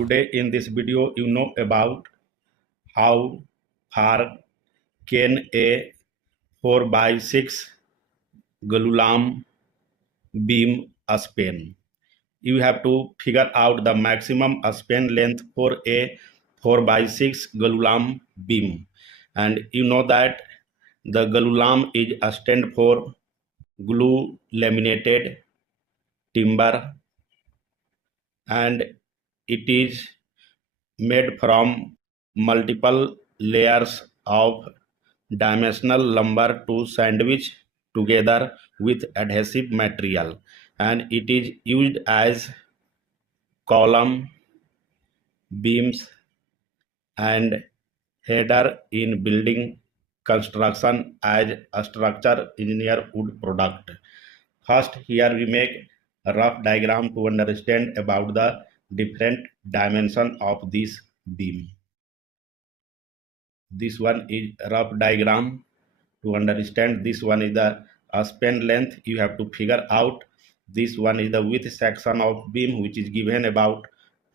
Today in this video you know about how far can a 4 by 6 glulam beam span. You have to figure out the maximum span length for a 4 by 6 glulam beam, and you know that the glulam is a stand for glue laminated timber, and it is made from multiple layers of dimensional lumber to sandwich together with adhesive material, and it is used as column, beams, and header in building construction as a structure engineer would product. First, here we make a rough diagram to understand about the different dimension of this beam. This one is rough diagram. To understand, this one is the span length. You have to figure out. This one is the width section of beam, which is given about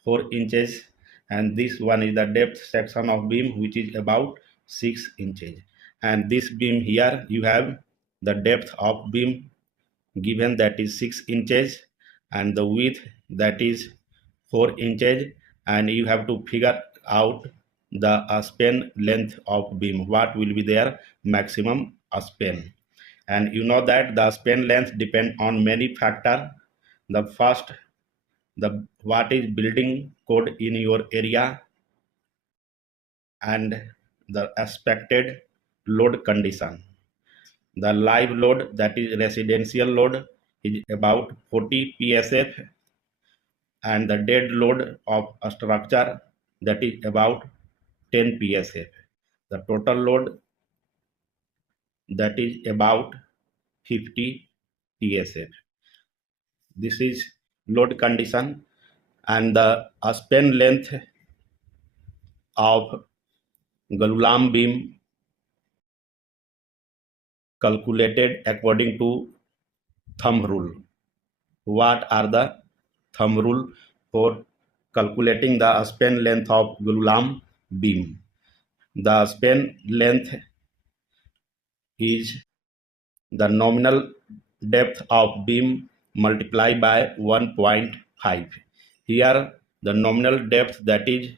4 inches, and this one is the depth section of beam, which is about 6 inches. And this beam here, you have the depth of beam given, that is 6 inches, and the width, that is 4 inches, and you have to figure out the span length of beam, what will be their maximum span. And you know that the span length depend on many factor. The first, the what is building code in your area, and the expected load condition. The live load, that is residential load, is about 40 psf, and the dead load of a structure, that is about 10 psf. The total load, that is about 50 psf. This is load condition, and the span length of glulam beam calculated according to thumb rule. What are the thumb rule for calculating the span length of glulam beam? The span length is the nominal depth of beam multiplied by 1.5. Here the nominal depth, that is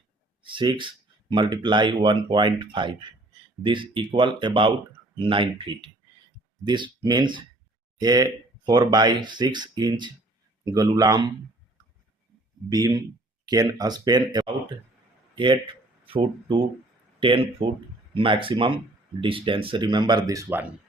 6 multiply 1.5. This equal about 9 feet. This means a 4 by 6 inch glulam beam can span about 8 foot to 10 foot maximum distance. Remember this one.